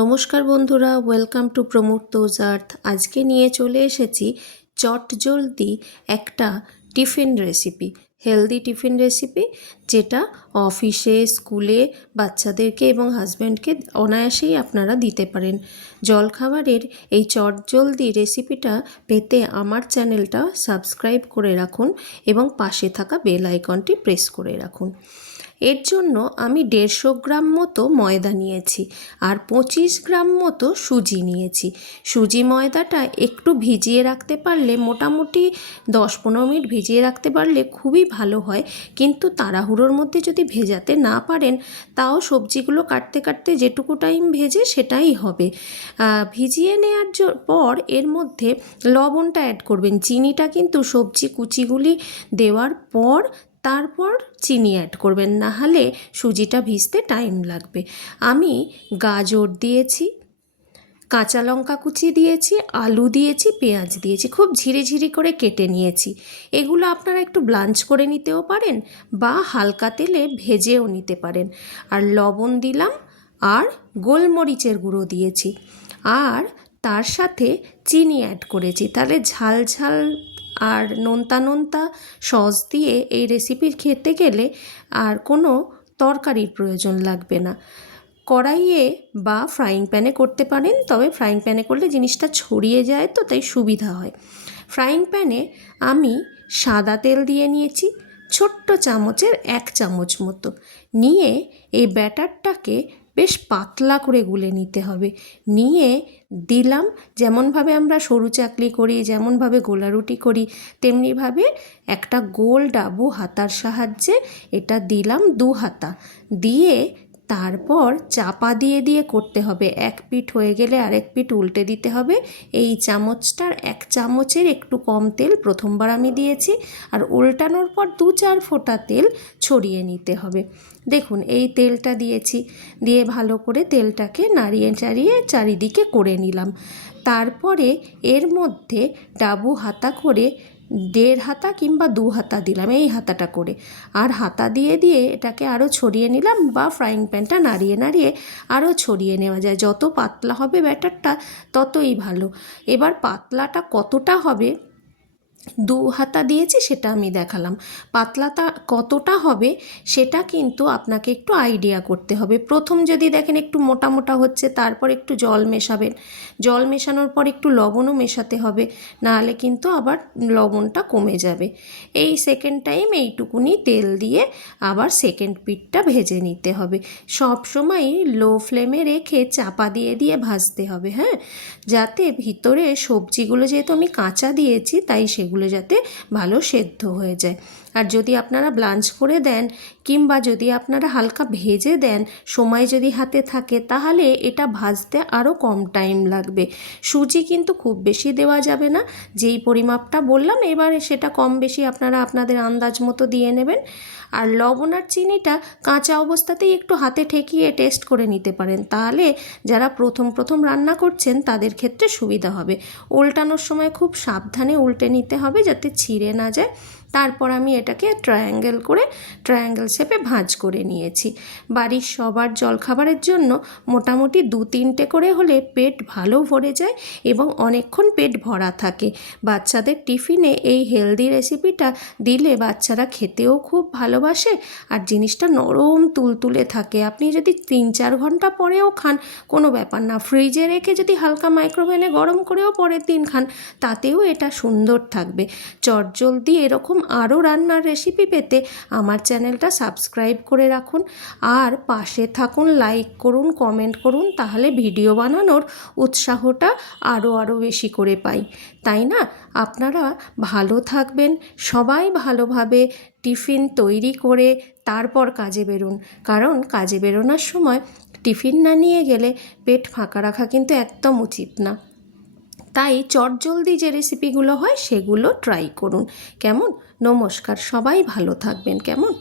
নমস্কার বন্ধুরা, welcome to প্রমোটোজ আর্থ। আজকে নিয়ে চলে এসেছি চটজলদি একটা tiffin recipe, healthy tiffin recipe, যেটা অফিসে স্কুলে বাচ্চাদেরকে এবং হাজব্যান্ডকে অনায়াসেই আপনারা দিতে পারেন। জলখাবারের এই চটজলদি রেসিপিটা পেতে আমার চ্যানেলটা সাবস্ক্রাইব করে রাখুন এবং পাশে থাকা বেল আইকনটি প্রেস করে রাখুন। এর জন্য আমি 150 গ্রাম মতো ময়দা নিয়েছি আর 25 গ্রাম মতো সুজি নিয়েছি। সুজি ময়দাটা একটু ভিজিয়ে রাখতে পারলে, মোটামুটি 10-15 মিনিট ভিজিয়ে রাখতে পারলে খুবই ভালো হয়। কিন্তু তাড়াহুড়োর মধ্যে যদি ভেজাতে না পারেন, তাও সবজিগুলো কাটতে কাটতে যেটুকু টাইম ভেজে সেটাই হবে। ভিজিয়ে নেওয়ার পর এর মধ্যে লবণটা অ্যাড করবেন। চিনিটা কিন্তু সবজি কুচিগুলি দেওয়ার পর তারপর চিনি অ্যাড করবেন, না হলে সুজিটা ভিজতে টাইম লাগবে। আমি গাজর দিয়েছি, কাঁচা লঙ্কা কুচি দিয়েছি, আলু দিয়েছি, পেঁয়াজ দিয়েছি, খুব ঝিরিঝিরি করে কেটে নিয়েছি। এগুলো আপনারা একটু ব্লাঞ্চ করে নিতেও পারেন বা হালকা তেলে ভেজেও নিতে পারেন। আর লবণ দিলাম আর গোলমরিচের গুঁড়ো দিয়েছি, আর তার সাথে চিনি অ্যাড করেছি। তাহলে ঝাল ঝাল আর নোনতা নোনতা সস দিয়ে এই রেসিপি খেতে গেলে আর কোনো তরকারির প্রয়োজন লাগবে না। কড়াইয়ে বা ফ্রাইং প্যানে করতে পারেন, তবে ফ্রাইং প্যানে করলে জিনিসটা ছড়িয়ে যায়, তো তাই সুবিধা হয়। ফ্রাইং প্যানে আমি সাদা তেল দিয়ে নিয়েছি, ছোট্ট চামচের 1 চামচ মতো নিয়ে এই ব্যাটারটাকে বেশ পাতলা করে গুলে নিতে হবে। নিয়ে দিলাম, যেমনভাবে আমরা সরু চাকলি করি, যেমনভাবে গোলা রুটি করি, তেমনিভাবে একটা গোল ডাবু হাতার সাহায্যে এটা দিলাম 2 হাতা দিয়ে তারপর চাপা দিয়ে দিয়ে করতে হবে। এক পিঠ হয়ে গেলে আরেক পিঠ উল্টে দিতে হবে। এই চামচটার 1 চামচের একটু কম তেল প্রথমবার আমি দিয়েছি, আর উল্টানোর পর 2-4 ফোঁটা তেল ছড়িয়ে নিতে হবে। দেখুন এই তেলটা দিয়েছি, দিয়ে ভালো করে তেলটাকে নাড়িয়ে চাড়িয়ে চারিদিকে করে নিলাম। তারপরে এর মধ্যে ডাবু হাতা করে 1.5 হাতা কিংবা 2 হাতা দিলাম, এই হাতাটা করে, আর হাতা দিয়ে দিয়ে এটাকে আরও ছড়িয়ে নিলাম, বা ফ্রাইং প্যানটা নাড়িয়ে নাড়িয়ে আরও ছড়িয়ে নেওয়া যায়। যত পাতলা হবে ব্যাটারটা ততই ভালো। এবার পাতলাটা কতটা হবে, 2 হাতা দিয়েছি সেটা আমি দেখালাম। পাতলাটা কতটা হবে সেটা কিন্তু আপনাকে একটু আইডিয়া করতে হবে। প্রথম যদি দেখেন একটু মোটা মোটা হচ্ছে, তারপর একটু জল মেশাবেন, জল মেশানোর পর একটু লবণও মেশাতে হবে, নাহলে কিন্তু আবার লবণটা কমে যাবে। এই সেকেন্ড টাইম এইটুকুনি তেল দিয়ে আবার সেকেন্ড পিঠটা ভেজে নিতে হবে। সব সময় লো ফ্লেমে রেখে চাপা দিয়ে দিয়ে ভাজতে হবে, হ্যাঁ, যাতে ভিতরে সবজিগুলো, যেহেতু আমি কাঁচা দিয়েছি, তাই সেগুলো যাতে ভালো সেদ্ধ হয়ে যায়। আর যদি আপনারা ব্লাঞ্চ করে দেন কিংবা যদি আপনারা হালকা ভেজে দেন, সময় যদি হাতে থাকে, তাহলে এটা ভাজতে আরও কম টাইম লাগবে। সুজি কিন্তু খুব বেশি দেওয়া যাবে না, যেই পরিমাপটা বললাম এবারে সেটা কম বেশি আপনারা আপনাদের আন্দাজ মতো দিয়ে নেবেন। আর লবণ আর চিনিটা কাঁচা অবস্থাতেই একটু হাতে ঠেকিয়ে টেস্ট করে নিতে পারেন, তাহলে যারা প্রথম প্রথম রান্না করছেন তাদের ক্ষেত্রে সুবিধা হবে। উল্টানোর সময় খুব সাবধানে উল্টে নিতে হবে যাতে ছিঁড়ে না যায়। তারপর আমি এটাকে ট্রায়াঙ্গেল শেপে ভাঁজ করে নিয়েছি। বাড়ির সবার জলখাবারের জন্য মোটামুটি 2-3টে করে হলে পেট ভালো ভরে যায় এবং অনেকক্ষণ পেট ভরা থাকে। বাচ্চাদের টিফিনে এই হেলদি রেসিপিটা দিলে বাচ্চারা খেতেও খুব ভালোবাসে, আর জিনিসটা নরম তুলতুলে থাকে। আপনি যদি 3-4 ঘন্টা পরেও খান কোনো ব্যাপার না, ফ্রিজে রেখে যদি হালকা মাইক্রোওভেনে গরম করেও পরের দিন খান, তাতেও এটা সুন্দর থাকবে। চটজলদি এরকম আরও রান্নার রেসিপি পেতে আমার চ্যানেলটা সাবস্ক্রাইব করে রাখুন, আর পাশে থাকুন, লাইক করুন, কমেন্ট করুন, তাহলে ভিডিও বানানোর উৎসাহটা আরও বেশি করে পাই, তাই না? আপনারা ভালো থাকবেন, সবাই ভালোভাবে টিফিন তৈরি করে তারপর কাজে বেরোন, কারণ কাজে বেরোনোর সময় টিফিন না নিয়ে গেলে পেট ফাঁকা রাখা কিন্তু একদম উচিত না। তাই চটজলদি যে রেসিপিগুলো হয় সেগুলো ট্রাই করুন, কেমন? নমস্কার, সবাই ভালো থাকবেন, কেমন?